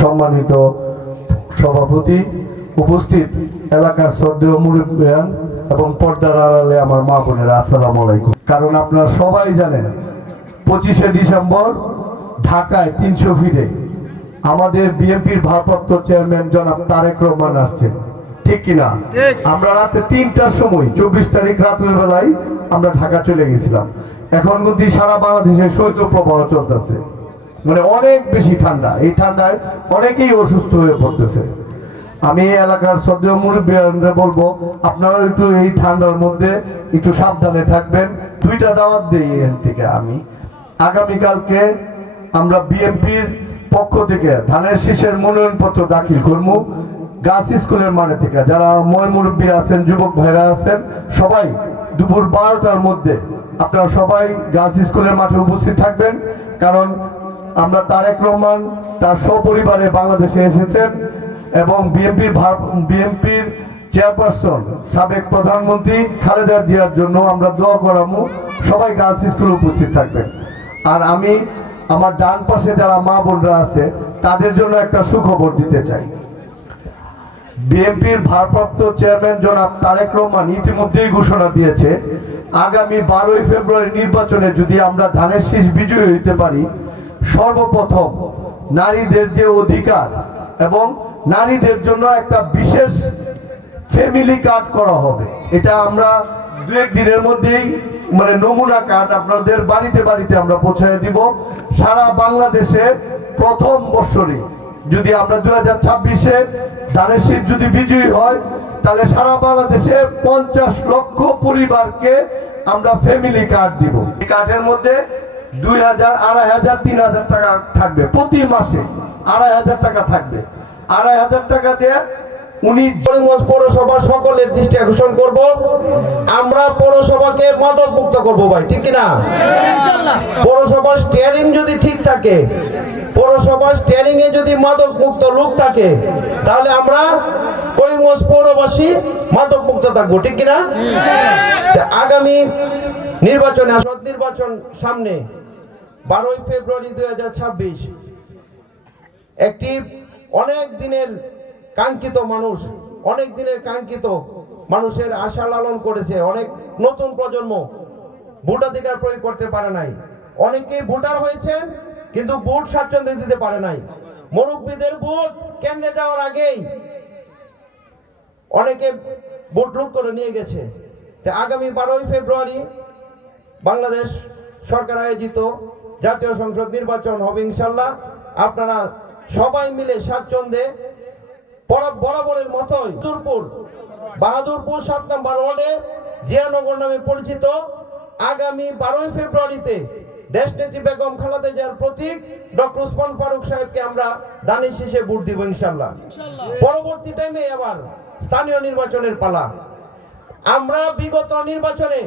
সম্মানিত সভাপতি, উপস্থিত এলাকার শ্রদ্ধেয় মুরব্বিয়ান এবং পর্দার আড়ালে আমার মা বোনেরা, আসসালামু আলাইকুম। কারণ আপনারা সবাই জানেন 25শে ডিসেম্বর ঢাকায় 300 ফিটে আমাদের বিএনপির ভারপ্রাপ্ত চেয়ারম্যান জনাব তারেক রহমান আসছেন, ঠিক কিনা? আমরা রাতে 3টার সময় 24 তারিখ রাতের বেলায় আমরা ঢাকা চলে গেছিলাম। এখন কিন্তু সারা বাংলাদেশে শৈত্যপ্রবাহ চলতেছে, মানে অনেক বেশি ঠান্ডা। এই ঠান্ডায় অনেকেই অসুস্থ হয়ে পড়তেছে। আমি এলাকার শ্রদ্ধেয় মুরব্বিয়ানরা বলবো, আপনারা একটু এই ঠান্ডার মধ্যে একটু সাবধানে থাকবেন। 2টা দাওয়াত দিই এখান থেকে। আমি আগামীকালকে আমরা বিএনপির পক্ষ থেকে ধানের শীষের মনোনয়নপত্র দাখিল করবো গাছ স্কুলের মাঠে থেকে। যারা ময় মুরব্বী আছেন, যুবক ভাইরা আছেন, সবাই দুপুর 12টার মধ্যে আপনারা সবাই গাছ স্কুলের মাঠে উপস্থিত থাকবেন। কারণ আমরা তারেক রহমান তার সপরিবারে বাংলাদেশে এসেছেন এবং বিএনপির চেয়ারপারসন সাবেক প্রধানমন্ত্রী খালেদা জিয়ার জন্য আমরা দোয়া করামু। সবাই গার্লস স্কুলে উপস্থিত থাকবেন। আর আমি আমার ডান পাশে যারা মা বোনরা আছে তাদের জন্য একটা সুখবর দিতে চাই। বিএনপির ভারপ্রাপ্ত চেয়ারম্যান জনাব তারেক রহমান ইতিমধ্যেই ঘোষণা দিয়েছে, আগামী 12ই ফেব্রুয়ারি নির্বাচনে যদি আমরা ধানের শীষ বিজয়ী হইতে পারি, সর্বপ্রথম নারীদের যে অধিকার এবং নারীদের জন্য একটা বিশেষ ফ্যামিলি কার্ড করা হবে। এটা আমরা 2-1 দিনের মধ্যেই মানে নমুনা কার্ড আপনাদের বাড়িতে বাড়িতে আমরা পৌঁছায় দিব। সারা বাংলাদেশে প্রথম বৎসরে যদি আমরা 2026-এ ধানের শীষ যদি বিজয়ী হয়, তাহলে সারা বাংলাদেশে 50 লক্ষ পরিবারকে আমরা ফ্যামিলি কার্ড দিব। এই কার্ডের মধ্যে 2000, 2500, 3000 টাকা থাকবে। প্রতি মাসে 2500 টাকা থাকবে। 2500 টাকা দিয়ে উনি পৌরসভার সকলের দৃষ্টি আকর্ষণ করব, আমরা পৌরসভাকে মাদক মুক্ত করব ভাই, ঠিক কিনা? পৌরসভার স্টিয়ারিং যদি ঠিক থাকে, পৌরসভার স্টিয়ারিং এ যদি মাদক মুক্ত লোক থাকে, তাহলে আমরা করিমগঞ্জ পৌরবাসী মাদক মুক্ত থাকবো, ঠিক কিনা? আগামী নির্বাচনে, আসন্ন নির্বাচন সামনে, 12ই ফেব্রুয়ারি 2026 একটি অনেক দিনের কাঙ্ক্ষিত মানুষ, অনেক দিনের কাঙ্ক্ষিত মানুষের আশা লালন করেছে। অনেক নতুন প্রজন্ম ভোটাধিকার প্রয়োগ করতে পারে নাই। অনেকেই ভোটার হয়েছেন কিন্তু ভোট স্বাচ্ছন্দ্যে দিতে পারে নাই। মুরব্বীদের ভোট কেন্দ্রে যাওয়ার আগেই অনেকে ভোট লুট করে নিয়ে গেছে। আগামী 12ই ফেব্রুয়ারি বাংলাদেশ সরকার আয়োজিত জাতীয় সংসদ নির্বাচন হবে ইনশাল্লাহ। আপনারা সবাই মিলে স্বাচ্ছন্দ্যে বরাবরের মতোই বাহাদুরপুর 7 নম্বর ওয়ার্ডে জিয়ানগর নামে পরিচিত আগামী 12ই ফেব্রুয়ারিতে দেশনেত্রী বেগম খালেদা জিয়ার প্রতীক ডক্টর ওসমান ফারুক সাহেবকে আমরা দানের শীষে ভোট দিব ইনশাল্লাহ। পরবর্তী টাইমে আবার স্থানীয় নির্বাচনের পালা। আমরা বিগত নির্বাচনে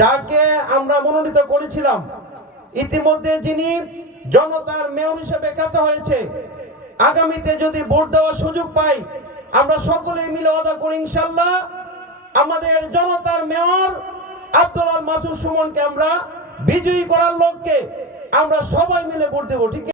যাকে আমরা মনোনীত করেছিলাম, ইতিমধ্যে যিনি জনতার মেয়র হিসেবে খ্যাত হয়েছে, আগামীতে যদি ভোট দেওয়ার সুযোগ পাই, আমরা সকলে মিলে ওয়াদা করি ইনশাল্লাহ আমাদের জনতার মেয়র আব্দুল আল মাসুদ সুমনকে আমরা বিজয়ী করার লক্ষ্যে আমরা সবাই মিলে ভোট দেব, ঠিক?